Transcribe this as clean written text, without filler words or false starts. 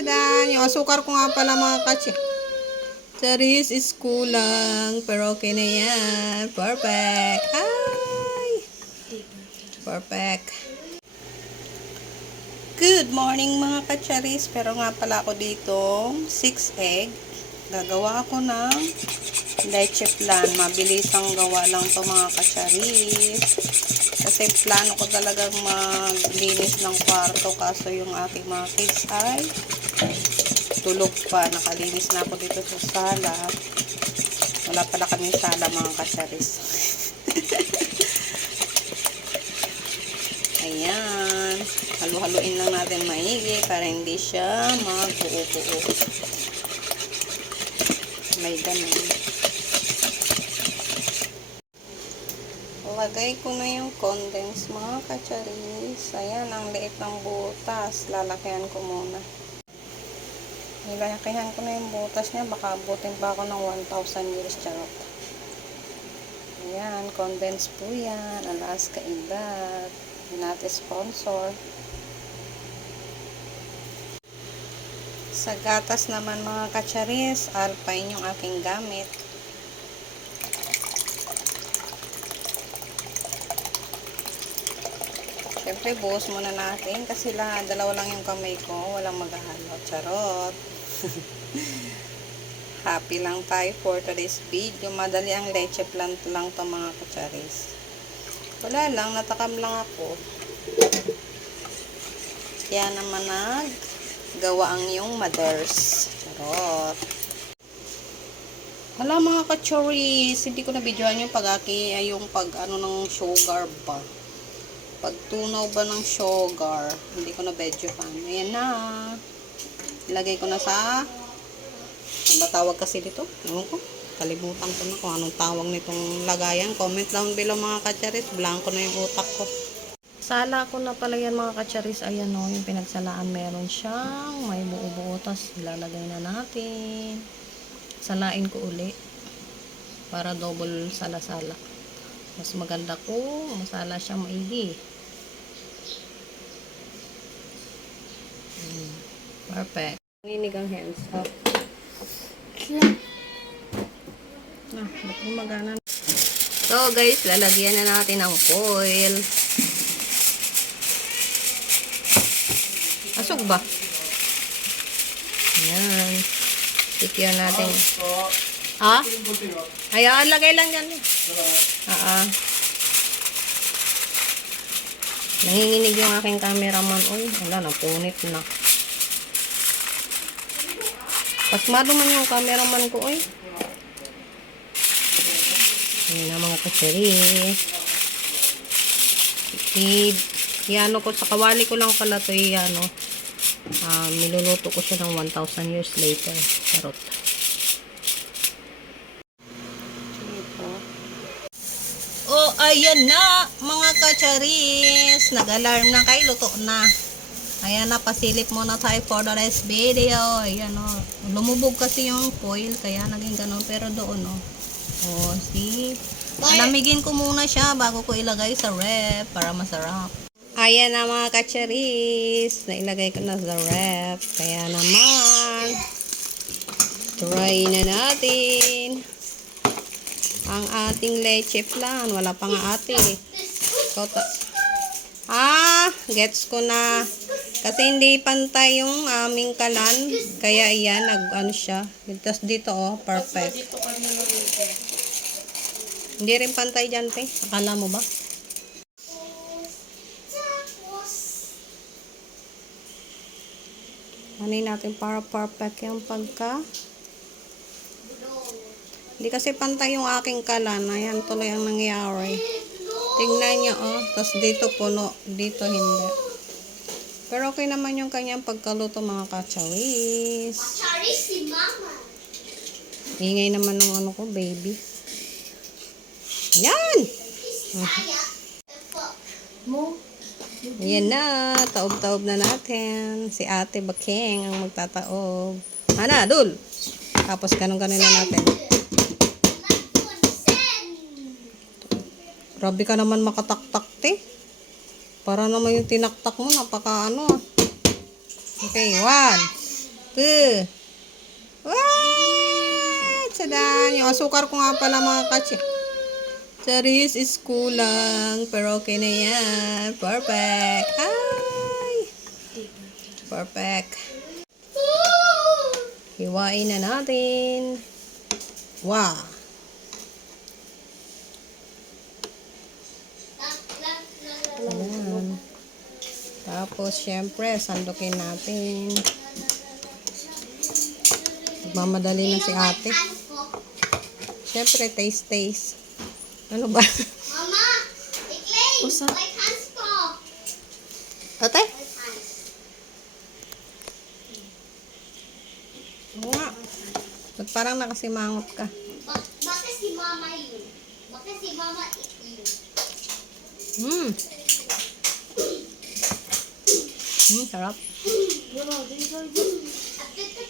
Tadan! Yung asukar ko nga pala mga katsi. Charis is kulang. Pero okay na yan. Perfect. Ay! Perfect. Good morning mga kacharis. Pero nga pala ako dito 6 egg. Gagawa ako ng leche flan. Mabilisang gawa lang to mga kacharis. Kasi plano ko talagang maglinis ng kwarto. Kaso yung aking mga kids ay tulog pa. Nakalinis na ako dito sa sala. Wala pala kaming sala mga kacharis. Ayan. Halu-haluin lang natin maigi para hindi siya mag-uo-uo. May ganun. Lagay ko na yung condense mga kacharis. Ayan, ang liit ng butas. Lalakihan ko muna. Nilalakihan ko na yung butas niya. Baka abutin pa ako ng 1,000 years charot. Ayan, condense po yan. Alaska Indat. Hindi natin sponsor. Sa gatas naman mga kacharis, Alpine yung aking gamit. Siyempre, buhos muna natin kasi dalawa lang yung kamay ko. Walang maghahalo. Charot. Happy lang tayo for today's video. Madali ang leche flan lang to mga kacharis. Wala lang, natakam lang ako. Kaya naman gawa ang yung mothers. Charot. Hala mga kachoris, hindi ko na videoan yung yung ng sugar ba. Pagtunaw ba ng sugar, hindi ko na videoan. Ayan na. Ilagay ko na sa, ano ba tawag kasi dito? Ewan ko. Kalimutan ko na kung anong tawag nitong lagayan. Comment down below mga kacharis. Blanco na yung utak ko. Sala ko na pala yan mga kacharis. Ayan o, yung pinagsalaan meron siyang may buo-buo. Tapos ilalagay na natin. Salain ko uli. Para double sala-sala. Mas maganda ko. Masala siyang maigi. Perfect. Nginig ang hands up. Ba't gumagana? So guys, lalagyan na natin ng foil. Asog ba? Ayan. Secure natin. Ha? Ayan, lagay lang yan. Nanginginig yung aking cameraman. Uy, wala, napunit na. Pasmado man yung cameraman ko, uy. Ayan na mga kacharis. Iano ko, sa kawali ko lang pala ito, niluluto ko siya ng 1,000 years later. Charot. Oh, ayan na, mga kacharis. Nag-alarm na kayo, luto na. Ayan na, pasilip muna tayo for the rest video. Ayan o. Lumubog kasi yung foil, kaya naging ganun. Pero doon o. O, see? Palamigin ko muna siya bago ko ilagay sa ref para masarap. Ayan na mga kacharis. Nailagay ko na sa ref. Kaya naman, try na natin ang ating leche flan. Wala pa nga ate. Gets ko na. Kasi hindi pantay yung aming kalan. Kaya iyan, nag-ano siya. Tapos dito perfect. Hindi rin pantay dyan, te. Akala mo ba? Anin natin para perfect yung pagka. Hindi kasi pantay yung aking kalan. Ayan, tuloy ang nangyari. Tingnan nyo, Tapos dito puno. Dito hindi. Pero okay naman yung kanyang pagkaluto mga kachawis. Kachawis si mama. Ingay naman ng ano ko, baby. Yan! Yan na. Taob-taob na natin. Si Ate Baking ang magtataob. Hana, dul! Tapos ganun-ganun na natin. Grabe ka naman makataktak, te. Para naman yung tinaktak mo, napaka ano. Okay, 1, What? Sadan. Yung asukar ko nga pala mga kachi. Charis is kulang. Pero okay na yan. Perfect. Ay. Perfect. Hiwain na natin. Wow. Ayan. Tapos, syempre, sandukin natin. Magmamadali na si ate. Syempre, taste. Ano ba? Mama, ikling! Usa? Like hands ko! Ate? Like hands. Oo nga. Ba't parang nakasimangot ka? Bakit si mama yun? Bakit si mama ikling? Sarap. At ito